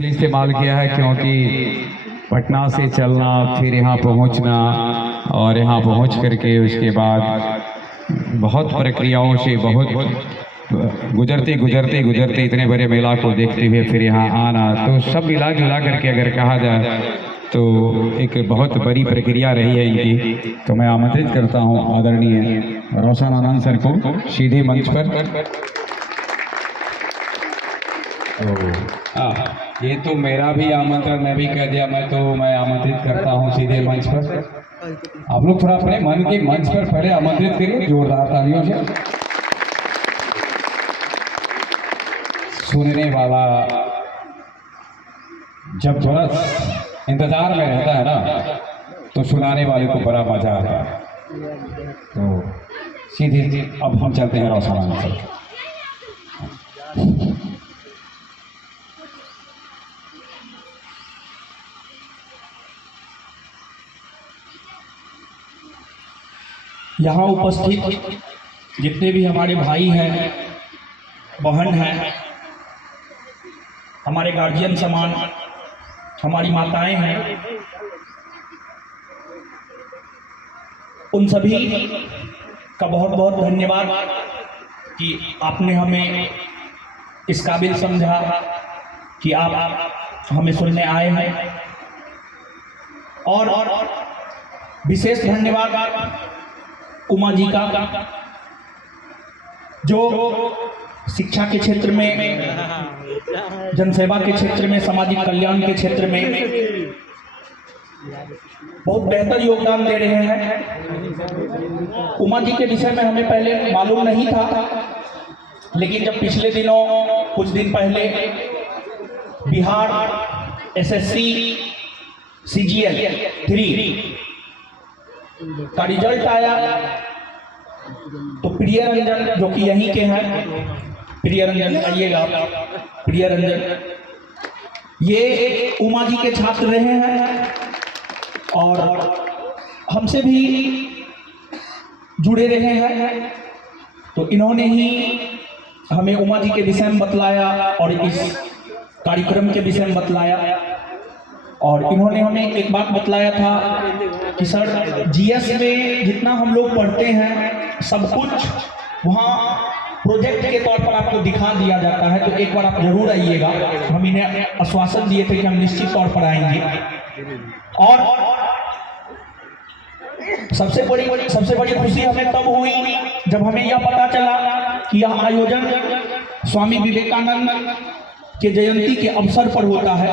इस्तेमाल किया है, क्योंकि पटना से चलना फिर यहाँ पहुँचना और यहाँ पहुँच करके उसके बाद बहुत प्रक्रियाओं से बहुत गुजरते इतने बड़े मेला को देखते हुए फिर यहाँ आना, तो सब मिला जुला करके अगर कहा जाए तो एक बहुत बड़ी प्रक्रिया रही है इनकी। तो मैं आमंत्रित करता हूँ आदरणीय रोशन आनंद सर को सीधे मंच पर। तो ये तो मेरा भी आमंत्रण मैं भी कह दिया, मैं आमंत्रित करता हूँ सीधे मंच पर। आप लोग थोड़ा अपने मन के मंच पर पहले आमंत्रित करिए जोरदार तालियों से। सुनने वाला जब थोड़ा इंतजार में रहता है ना, तो सुनाने वाले को बड़ा मजा आता है। तो सीधे अब हम चलते हैं रोशन आनंद सर। यहाँ उपस्थित जितने भी हमारे भाई हैं, बहन हैं, हमारे गार्जियन समान हमारी माताएं हैं, उन सभी का बहुत बहुत धन्यवाद कि आपने हमें इस काबिल समझा कि आप हमें सुनने आए हैं। और विशेष धन्यवाद उमा जी का, जो शिक्षा के क्षेत्र में, जनसेवा के क्षेत्र में, सामाजिक कल्याण के क्षेत्र में बहुत बेहतर योगदान दे रहे हैं। उमा जी के विषय में हमें पहले मालूम नहीं था, लेकिन जब पिछले दिनों कुछ दिन पहले बिहार एसएससी CGL 3 का रिजल्ट आया, तो प्रिय रंजन जो कि यहीं के हैं, प्रिय रंजन आइएगा, प्रिय रंजन ये उमा जी के छात्र रहे हैं और हमसे भी जुड़े रहे हैं। तो इन्होंने ही हमें उमा जी के विषय में बतलाया और इस कार्यक्रम के विषय में बतलाया। और इन्होंने हमें एक बात बतलाया था कि सर GS में जितना हम लोग पढ़ते हैं सब कुछ वहाँ प्रोजेक्ट के तौर पर आपको दिखा दिया जाता है, तो एक बार आप जरूर आइएगा। हम इन्हें आश्वासन दिए थे कि हम निश्चित तौर पर आएंगे। और सबसे बड़ी खुशी हमें तब हुई जब हमें यह पता चला कि यह आयोजन स्वामी विवेकानंद के जयंती के अवसर पर होता है।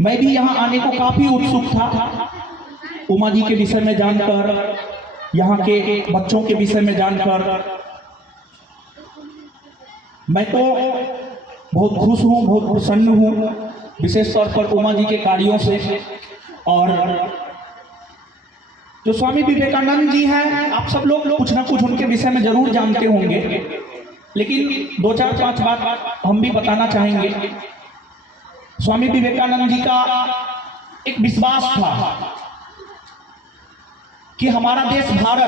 मैं भी यहाँ आने को काफी उत्सुक था, उमा जी के विषय में जानकर, यहाँ के बच्चों के विषय में जानकर। मैं तो बहुत खुश हूँ, बहुत प्रसन्न हूँ, विशेष तौर पर उमा जी के कार्यों से। और जो स्वामी विवेकानंद जी हैं, आप सब लोग कुछ ना कुछ उनके विषय में जरूर जानते होंगे, लेकिन 2-4-5 बात हम भी बताना चाहेंगे। स्वामी विवेकानंद जी का एक विश्वास था कि हमारा देश भारत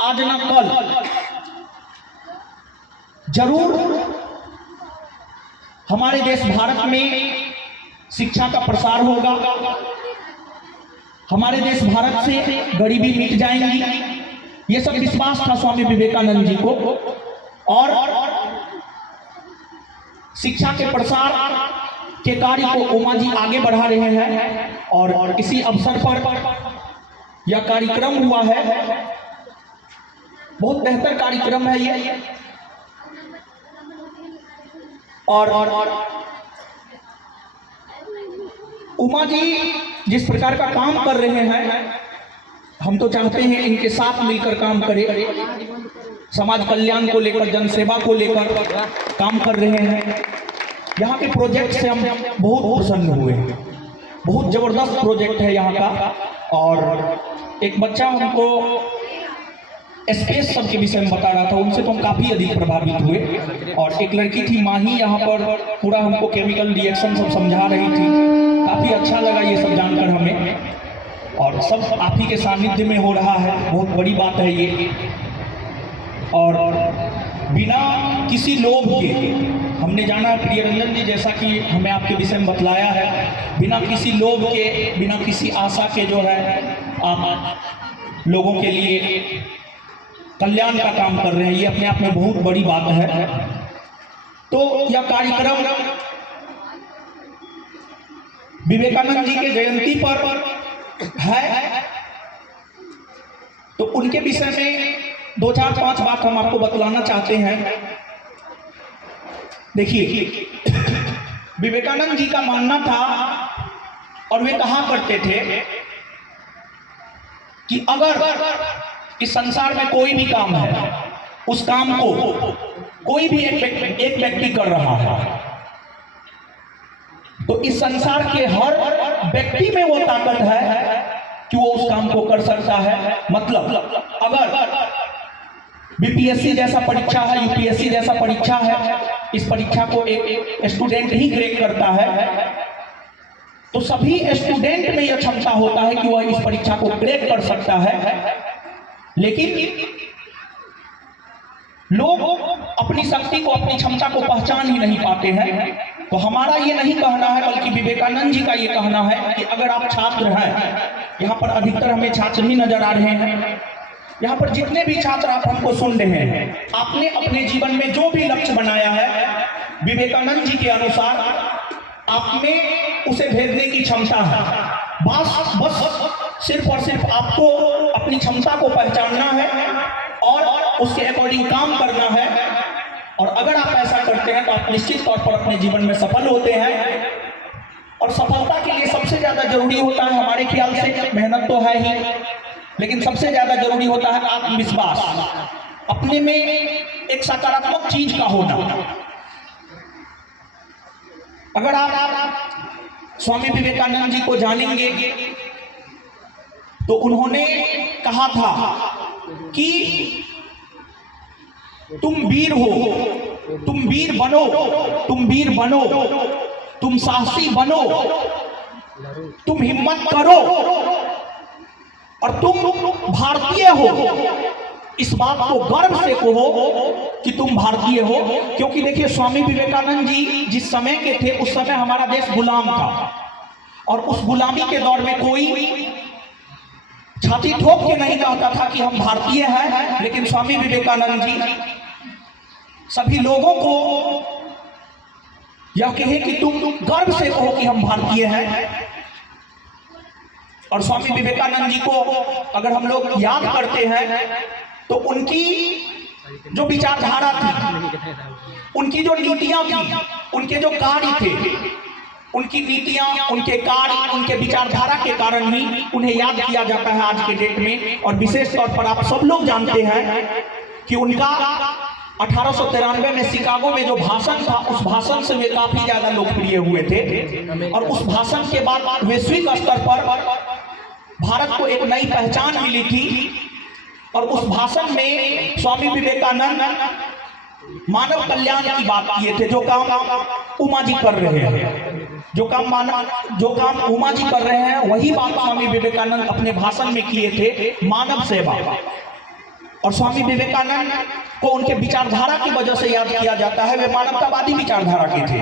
आज न कल जरूर हमारे देश भारत में शिक्षा का प्रसार होगा, हमारे देश भारत से गरीबी मिट जाएंगी। ये सब विश्वास था स्वामी विवेकानंद जी को। और शिक्षा के प्रसार के कार्य को उमा जी आगे बढ़ा रहे हैं और इसी अवसर पर यह कार्यक्रम हुआ है। बहुत बेहतर कार्यक्रम है ये। और उमा जी जिस प्रकार का काम कर रहे हैं, हम तो चाहते हैं इनके साथ मिलकर काम करें। समाज कल्याण को लेकर, जनसेवा को लेकर काम कर रहे हैं। यहाँ के प्रोजेक्ट से हम बहुत प्रसन्न हुए, बहुत जबरदस्त प्रोजेक्ट है यहाँ का। और एक बच्चा हमको स्पेस सब के विषय में बता रहा था, उनसे तो हम काफ़ी अधिक प्रभावित हुए। और एक लड़की थी माही, यहाँ पर पूरा हमको केमिकल रिएक्शन सब समझा रही थी। काफ़ी अच्छा लगा ये सब जानकर हमें, और सब आप ही के सानिध्य में हो रहा है, बहुत बड़ी बात है ये। और बिना किसी लोभ के हमने जाना है प्रिय रंजन जी, जैसा कि हमें आपके विषय में बतलाया है, बिना किसी लोभ के, बिना किसी आशा के जो है आप लोगों के लिए कल्याण का काम कर रहे हैं। ये अपने आप में बहुत बड़ी बात है। तो यह कार्यक्रम विवेकानंद जी के जयंती पर है, तो उनके विषय में 2-4-5 बात हम आपको बतलाना चाहते हैं। देखिए, विवेकानंद जी का मानना था और वे कहा करते थे कि अगर इस संसार में कोई भी काम है, उस काम को कोई भी एक व्यक्ति कर रहा है, तो इस संसार के हर व्यक्ति में वो ताकत है कि वो उस काम को कर सकता है। मतलब अगर बीपीएससी जैसा परीक्षा है, यूपीएससी जैसा परीक्षा है, इस परीक्षा को एक स्टूडेंट ही क्रैक करता है, तो सभी स्टूडेंट में यह क्षमता होता है कि वह इस परीक्षा को क्रैक कर सकता है। लेकिन लोग अपनी शक्ति को, अपनी क्षमता को पहचान ही नहीं पाते हैं। तो हमारा ये नहीं कहना है, बल्कि विवेकानंद जी का ये कहना है कि अगर आप छात्र हैं, यहाँ पर अधिकतर हमें छात्र ही नजर आ रहे हैं, यहाँ पर जितने भी छात्र आप हमको सुन रहे हैं, आपने अपने जीवन में जो भी लक्ष्य बनाया है, विवेकानंद जी के अनुसार आप में उसे भेजने की क्षमता है। बस सिर्फ और सिर्फ आपको अपनी क्षमता को पहचानना है और उसके अकॉर्डिंग काम करना है। और अगर आप ऐसा करते हैं तो आप निश्चित तौर पर अपने जीवन में सफल होते हैं। और सफलता के लिए सबसे ज्यादा जरूरी होता है, हमारे ख्याल से मेहनत तो है ही, लेकिन सबसे ज्यादा जरूरी होता है आत्मविश्वास, अपने में एक सकारात्मक चीज का होना। अगर आप स्वामी विवेकानंद जी को जानेंगे तो उन्होंने कहा था कि तुम वीर हो, तुम वीर बनो, तुम वीर बनो, तुम साहसी बनो, तुम हिम्मत करो और तुम भारतीय हो। इस बात को गर्व से कहो कि तुम भारतीय हो। क्योंकि देखिए, स्वामी विवेकानंद जी जिस समय के थे, उस समय हमारा देश गुलाम था और उस गुलामी के दौर में कोई छाती ठोक के नहीं कहता था कि हम भारतीय हैं। लेकिन स्वामी विवेकानंद जी सभी लोगों को यह कहे कि तुम गर्व से कहो कि हम भारतीय हैं। और स्वामी विवेकानंद जी को अगर हम लोग याद करते हैं तो उनकी जो विचारधारा थी, उनकी जो नीतियां थी, उनके जो कार्य थे, उनकी नीतियां, उनके कार्य, उनके विचारधारा के कारण ही उन्हें याद किया जाता है आज के डेट में। और विशेष तौर पर आप सब लोग जानते हैं कि उनका 1893 में शिकागो में जो भाषण था, उस भाषण से वे काफी ज्यादा लोकप्रिय हुए थे। और उस भाषण के बाद वैश्विक स्तर पर भारत को एक नई पहचान मिली थी। और उस भाषण में स्वामी विवेकानंद मानव कल्याण की बात किए थे। जो काम उमा जी कर रहे हैं, जो काम उमा जी कर रहे हैं, वही बात स्वामी विवेकानंद अपने भाषण में किए थे, मानव सेवा। और स्वामी विवेकानंद को उनके विचारधारा की वजह से याद किया जाता है, वे मानवतावादी विचारधारा के थे।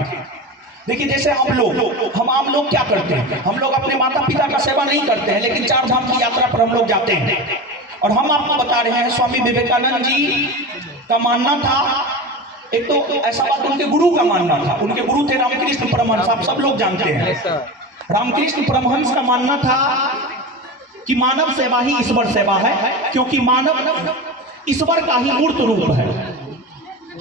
देखिए, जैसे हम आम लोग क्या करते हैं, हम लोग अपने माता पिता का सेवा नहीं करते हैं, लेकिन 4 धाम की यात्रा पर हम लोग जाते हैं। और हम आपको बता रहे हैं, स्वामी विवेकानंद जी का मानना था, एक तो ऐसा बात उनके गुरु का मानना था, उनके गुरु थे रामकृष्ण परमहंस, आप सब लोग जानते हैं। रामकृष्ण परमहंस का मानना था कि मानव सेवा ही ईश्वर सेवा है, क्योंकि मानव ईश्वर का ही मूर्त रूप है।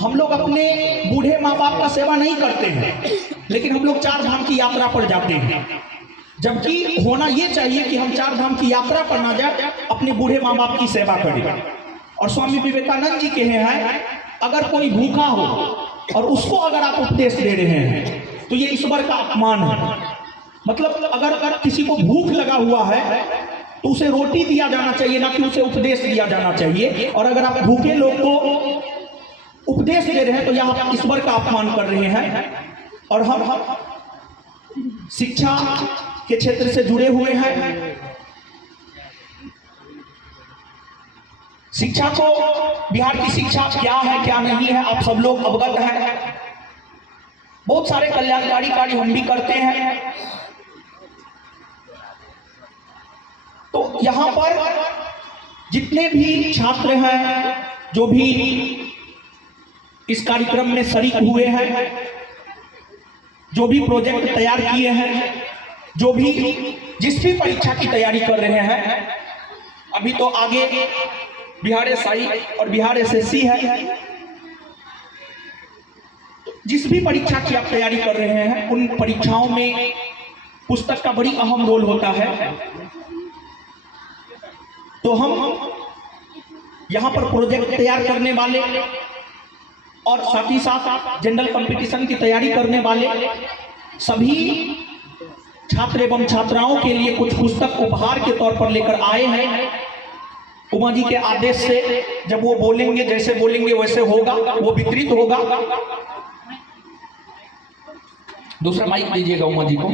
हम लोग अपने बूढ़े माँ बाप का सेवा नहीं करते हैं, लेकिन हम लोग 4 धाम की यात्रा पर जाते हैं। जबकि होना ये चाहिए कि हम 4 धाम की यात्रा पर ना जाए, अपने बूढ़े माँ बाप की सेवा करें। और स्वामी विवेकानंद जी कहे हैं, अगर कोई भूखा हो और उसको अगर आप उपदेश दे रहे हैं तो ये ईश्वर का अपमान है। मतलब अगर किसी को भूख लगा हुआ है तो उसे रोटी दिया जाना चाहिए, ना कि उसे उपदेश दिया जाना चाहिए। और अगर आप भूखे लोग को उपदेश दे रहे हैं तो यह आप ईश्वर का अपमान कर रहे हैं। और हम शिक्षा के क्षेत्र से जुड़े हुए हैं। शिक्षा को, बिहार की शिक्षा क्या है क्या नहीं है, आप सब लोग अवगत हैं। बहुत सारे कल्याणकारी कार्य हम भी करते हैं। तो यहाँ पर जितने भी छात्र हैं, जो भी इस कार्यक्रम में शरीक हुए हैं, जो भी प्रोजेक्ट तैयार किए हैं, जो भी जिस भी परीक्षा की तैयारी कर रहे हैं, अभी तो आगे बिहार एसआई और बिहार एसएससी है, जिस भी परीक्षा की आप तैयारी कर रहे हैं, उन परीक्षाओं में पुस्तक का बड़ी अहम रोल होता है। तो हम यहाँ पर प्रोजेक्ट तैयार करने वाले और साथ ही साथ जनरल कंपटीशन की तैयारी करने वाले सभी छात्र एवं छात्राओं के लिए कुछ पुस्तक उपहार के तौर पर लेकर आए हैं। उमा जी के आदेश से जब वो बोलेंगे, जैसे बोलेंगे वैसे होगा, वो वितरित होगा। दूसरा माइक दीजिएगा उमा जी को।